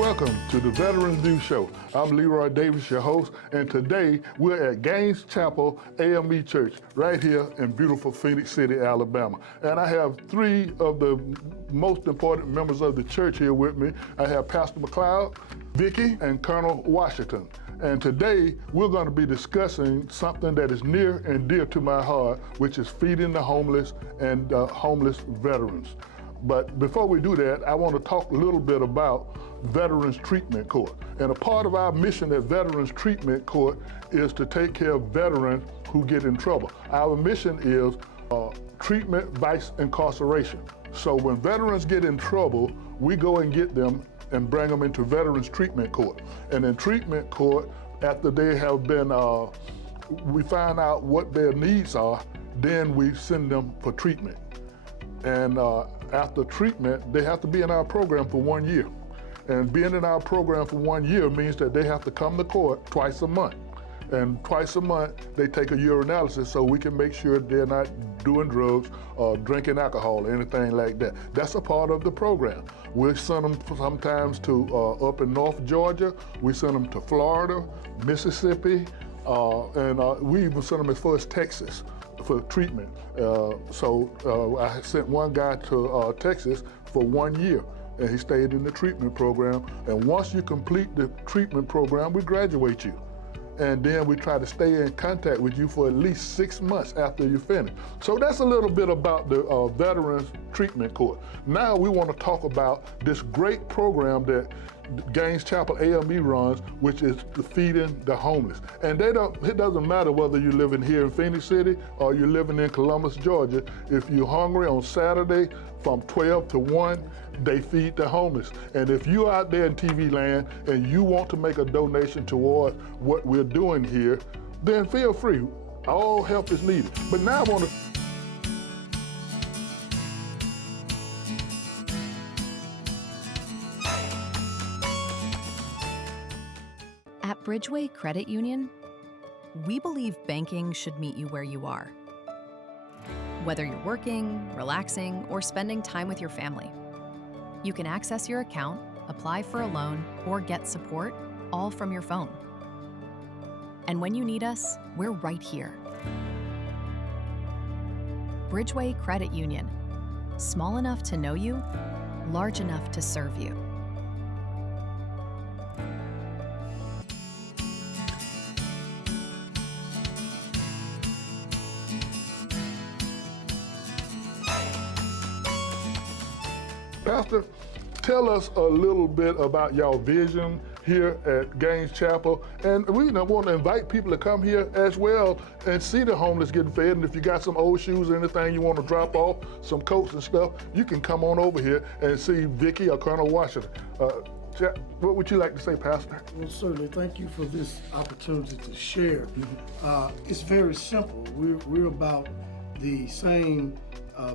Welcome to the Veterans View Show. I'm Leroy Davis, your host, and today we're at Gaines Chapel A.M.E. Church right here in beautiful Phenix City, Alabama. And I have three of the most important members of the church here with me. I have Pastor McLeod, Vicky, and Colonel Washington. And today we're going to be discussing something that is near and dear to my heart, which is feeding the homeless and homeless veterans. But before we do that, I want to talk a little bit about Veterans Treatment Court. And a part of our mission at Veterans Treatment Court is to take care of veterans who get in trouble. Our mission is treatment, vice, incarceration. So when veterans get in trouble, we go and get them and bring them into Veterans Treatment Court. And in treatment court, after they have been, we find out what their needs are, then we send them for treatment. And after treatment, they have to be in our program for 1 year. And being in our program for 1 year means that they have to come to court twice a month. And twice a month, they take a urinalysis so we can make sure they're not doing drugs or drinking alcohol or anything like that. That's a part of the program. We send them sometimes to up in North Georgia. We send them to Florida, Mississippi, and we even send them as far as Texas for treatment. I sent one guy to Texas for 1 year, and he stayed in the treatment program. And once you complete the treatment program, we graduate you. And then we try to stay in contact with you for at least 6 months after you finish. So that's a little bit about the Veterans Treatment Court. Now we want to talk about this great program that Gaines Chapel A.M.E. runs, which is feeding the homeless. And it doesn't matter whether you're living here in Phenix City or you're living in Columbus, Georgia. If you're hungry on Saturday from 12 to 1, they feed the homeless. And if you're out there in TV land and you want to make a donation toward what we're doing here, then feel free. All help is needed. But now I want to At Bridgeway Credit Union, we believe banking should meet you where you are. Whether you're working, relaxing, or spending time with your family, you can access your account, apply for a loan, or get support all from your phone. And when you need us, we're right here. Bridgeway Credit Union, small enough to know you, large enough to serve you. Pastor, tell us a little bit about your vision here at Gaines Chapel. And we want to invite people to come here as well and see the homeless getting fed. And if you got some old shoes or anything you want to drop off, some coats and stuff, you can come on over here and see Vicky or Colonel Washington. What would you like to say, Pastor? Well, certainly, thank you for this opportunity to share. It's very simple. We're about the same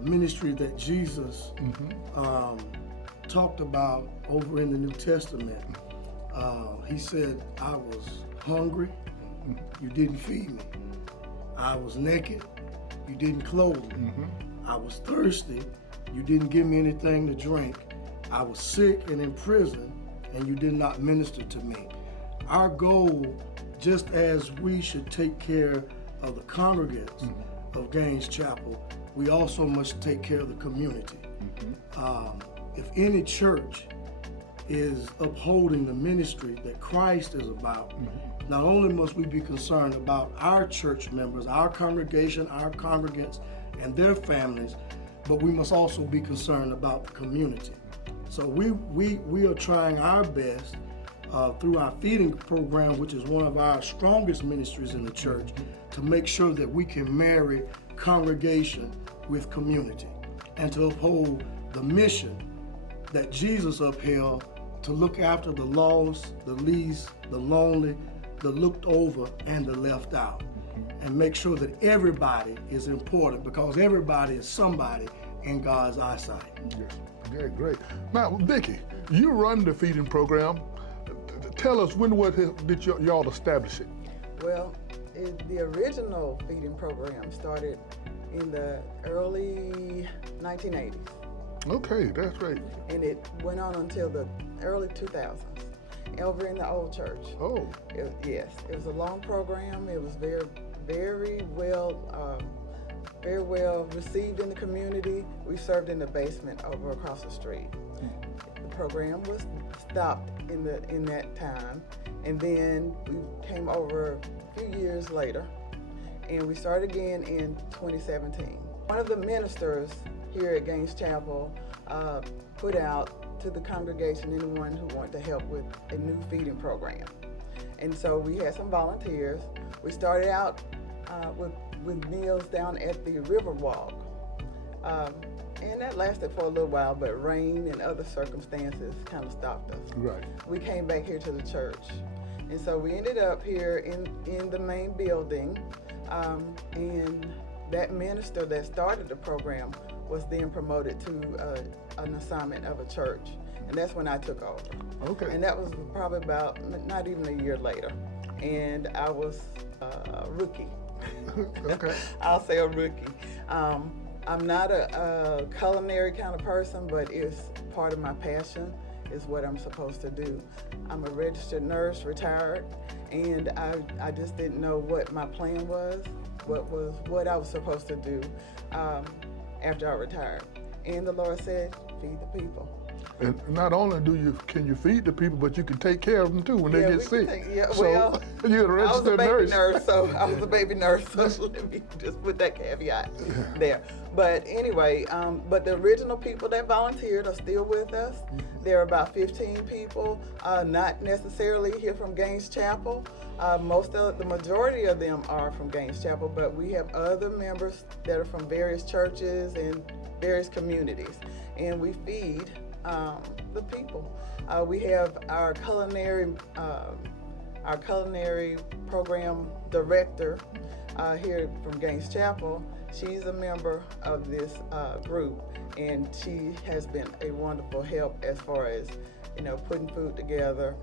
ministry that Jesus talked about over in the New Testament. He said, I was hungry, you didn't feed me. I was naked, you didn't clothe me. I was thirsty, you didn't give me anything to drink. I was sick and in prison, and you did not minister to me. Our goal, just as we should take care of the congregants of Gaines Chapel, we also must take care of the community. If any church is upholding the ministry that Christ is about, not only must we be concerned about our church members, our congregation, our congregants, and their families, but we must also be concerned about the community. So we are trying our best through our feeding program, which is one of our strongest ministries in the church, to make sure that we can marry congregation with community and to uphold the mission that Jesus upheld, to look after the lost, the least, the lonely, the looked over, and the left out, and make sure that everybody is important, because everybody is somebody in God's eyesight. Yes. Yeah, great. Now, Vicky, you run the feeding program. Tell us, when did y'all establish it? Well, the original feeding program started in the early 1980s. Okay, that's right. And it went on until the early 2000s, over in the old church. Oh, Yes, it was a long program. It was very well received in the community. We served in the basement over across the street. The program was stopped in that time, and then we came over a few years later, and we started again in 2017. One of the ministers here at Gaines Chapel put out to the congregation anyone who wanted to help with a new feeding program. And so we had some volunteers. We started out with meals down at the Riverwalk. And that lasted for a little while, but rain and other circumstances kind of stopped us. right. We came back here to the church. And so we ended up here in the main building. And that minister that started the program was then promoted to an assignment of a church. And that's when I took over. Okay. And that was probably about not even a year later. And I was a rookie. Okay. I'll say a rookie. I'm not a culinary kind of person, but it's part of my passion, is what I'm supposed to do. I'm a registered nurse, retired, and I just didn't know what my plan was, what I was supposed to do after I retired. And the Lord said, feed the people. And not only can you feed the people, but you can take care of them too when they Yeah, get we can sick. take- So well, you're a I was a registered baby nurse. so I was a baby nurse, so let me just put that caveat there. But anyway, but the original people that volunteered are still with us. There are about 15 people, not necessarily here from Gaines Chapel. The majority of them are from Gaines Chapel, but we have other members that are from various churches and various communities, and we feed the people. We have our culinary program director here from Gaines Chapel. She's a member of this group, and she has been a wonderful help as far as putting food together.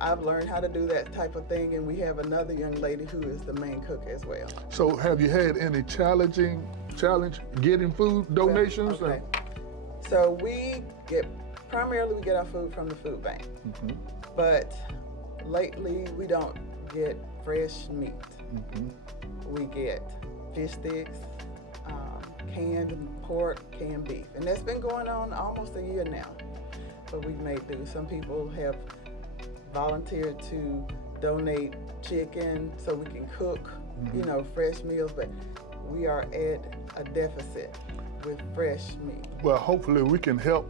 I've learned how to do that type of thing, and we have another young lady who is the main cook as well. So have you had any challenge getting food donations? Okay. So we get our food from the food bank, but lately we don't get fresh meat. We get fish sticks, canned pork, canned beef, and that's been going on almost a year now. But we've made do. Some people have volunteered to donate chicken so we can cook, fresh meals, but we are at a deficit with fresh meat. Well, hopefully we can help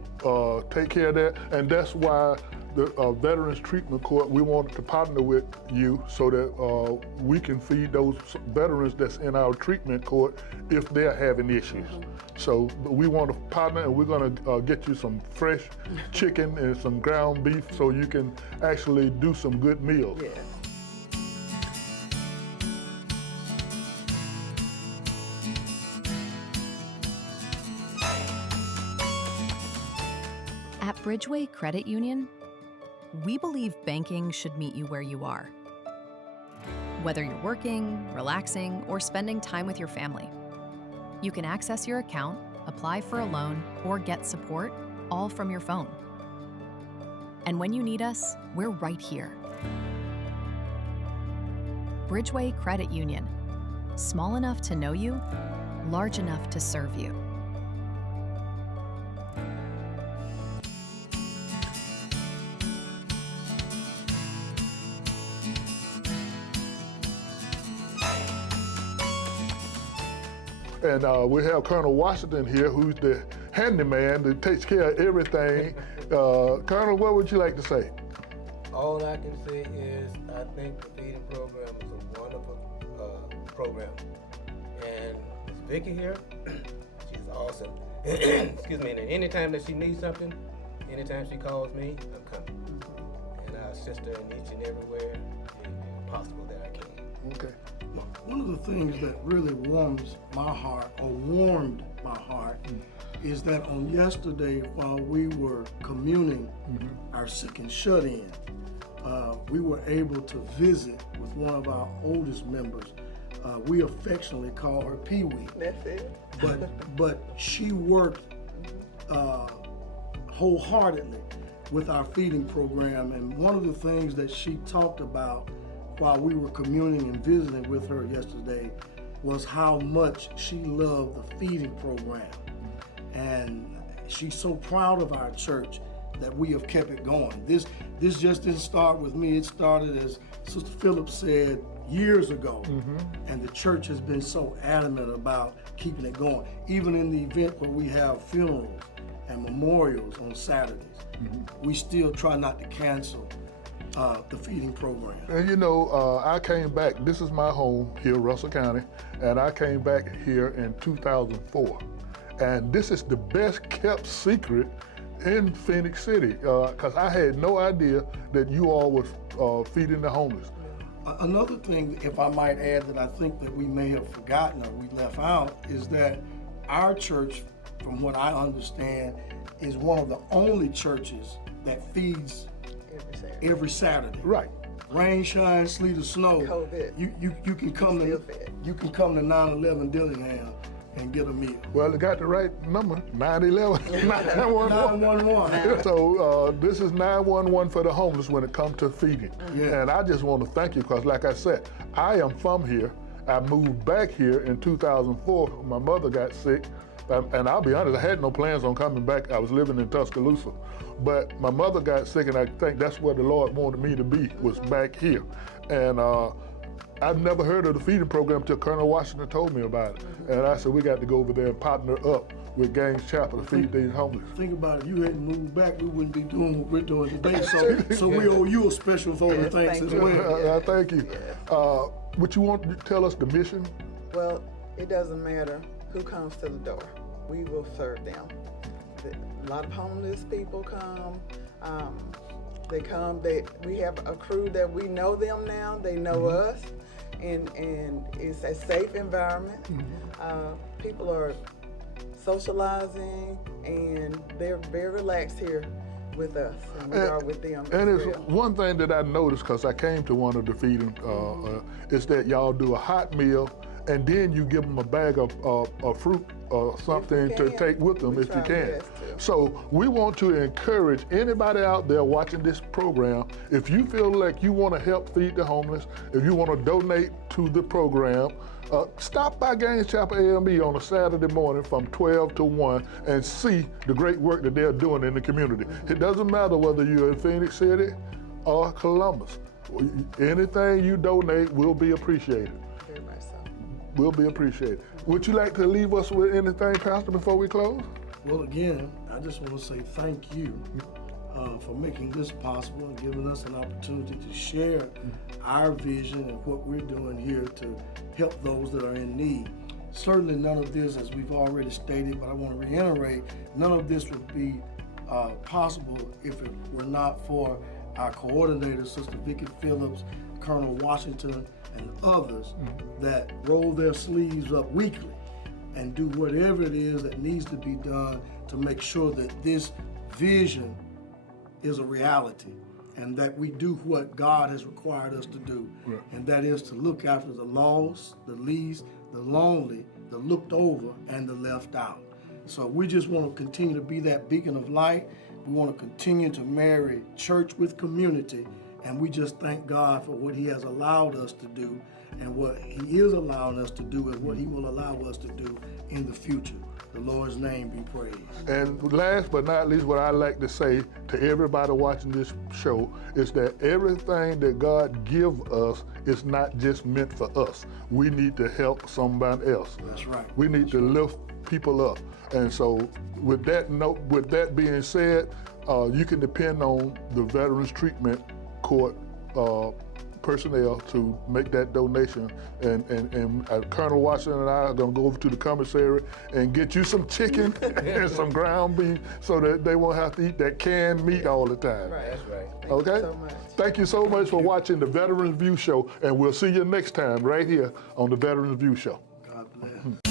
take care of that, and that's why the Veterans Treatment Court, we wanted to partner with you so that we can feed those veterans that's in our treatment court if they're having issues. So we want to partner, and we're going to get you some fresh chicken and some ground beef so you can actually do some good meals. Yes. At Bridgeway Credit Union, we believe banking should meet you where you are. Whether you're working, relaxing, or spending time with your family, you can access your account, apply for a loan, or get support all from your phone. And when you need us, we're right here. Bridgeway Credit Union. Small enough to know you, large enough to serve you. And we have Colonel Washington here, who's the handyman that takes care of everything. Colonel, what would you like to say? All I can say is I think the feeding program is a wonderful program. And Ms. Vicky here, she's awesome. Excuse me, and anytime that she needs something, anytime she calls me, I'm coming. And I assist her in each and everywhere possible that I can. Okay. One of the things that really warmed my heart is that on yesterday, while we were communing our sick and shut-in, we were able to visit with one of our oldest members. We affectionately call her Pee Wee. That's it. But she worked wholeheartedly, with our feeding program. And one of the things that she talked about while we were communing and visiting with her yesterday was how much she loved the feeding program. And she's so proud of our church that we have kept it going. This just didn't start with me. It started, as Sister Phillips said, years ago. And the church has been so adamant about keeping it going. Even in the event where we have funerals and memorials on Saturdays, we still try not to cancel the feeding program. And you know, I came back, this is my home here, Russell County, and I came back here in 2004. And this is the best kept secret in Phenix City, because I had no idea that you all was feeding the homeless. Another thing, if I might add, that I think that we may have forgotten or we left out is that our church, from what I understand, is one of the only churches that feeds every Saturday. Right. Rain, shine, sleet, or snow. COVID. You can come Still to fed. you can come to 911 Dillingham and get a meal. Well, it got the right number, 911, 911. 911. So this is 911 for the homeless when it comes to feeding. Yeah. And I just want to thank you because, like I said, I am from here. I moved back here in 2004. My mother got sick. And I'll be honest, I had no plans on coming back. I was living in Tuscaloosa. But my mother got sick, and I think that's where the Lord wanted me to be, was back here. And I've never heard of the feeding program until Colonel Washington told me about it. And I said, we got to go over there and partner up with Gaines Chapel to feed these homeless. Think about it, you hadn't moved back, we wouldn't be doing what we're doing today. So we owe you a special vote of thanks as well. Thank you. Would you want to tell us the mission? Well, it doesn't matter who comes to the door. We will serve them. A lot of homeless people come. They come. We have a crew that we know them now. They know us, and it's a safe environment. People are socializing, and they're very relaxed here with us, and we are with them. And as it's well. one thing that I noticed, because I came to one of the feeding, is that y'all do a hot meal, and then you give them a bag of fruit or something to can. take with them We if you try our can. best to. So we want to encourage anybody out there watching this program, if you feel like you want to help feed the homeless, if you want to donate to the program, stop by Gaines Chapel A.M.E. on a Saturday morning from 12 to 1 and see the great work that they're doing in the community. It doesn't matter whether you're in Phenix City or Columbus. Anything you donate will be appreciated. Very much so. Will be appreciated. Would you like to leave us with anything, Pastor, before we close? Well, again, I just want to say thank you for making this possible and giving us an opportunity to share our vision and what we're doing here to help those that are in need. Certainly none of this, as we've already stated, but I want to reiterate, none of this would be possible if it were not for our coordinators, Sister Vicki Phillips, Colonel Washington, and others that roll their sleeves up weekly and do whatever it is that needs to be done to make sure that this vision is a reality and that we do what God has required us to do. Right. And that is to look after the lost, the least, the lonely, the looked over, and the left out. So we just want to continue to be that beacon of light. We want to continue to marry church with community. And we just thank God for what He has allowed us to do and what He is allowing us to do and what He will allow us to do in the future. The Lord's name be praised. And last but not least, what I like to say to everybody watching this show is that everything that God gives us is not just meant for us. We need to help somebody else. That's right. We need to lift people up. And so with that being said, you can depend on the Veterans Treatment Court personnel to make that donation, and Colonel Washington and I are going to go over to the commissary and get you some chicken and some ground beef so that they won't have to eat that canned meat all the time. Right. That's right. Okay? Thank you so much. Thank you so much for watching the Veterans View Show, and we'll see you next time right here on the Veterans View Show. God bless.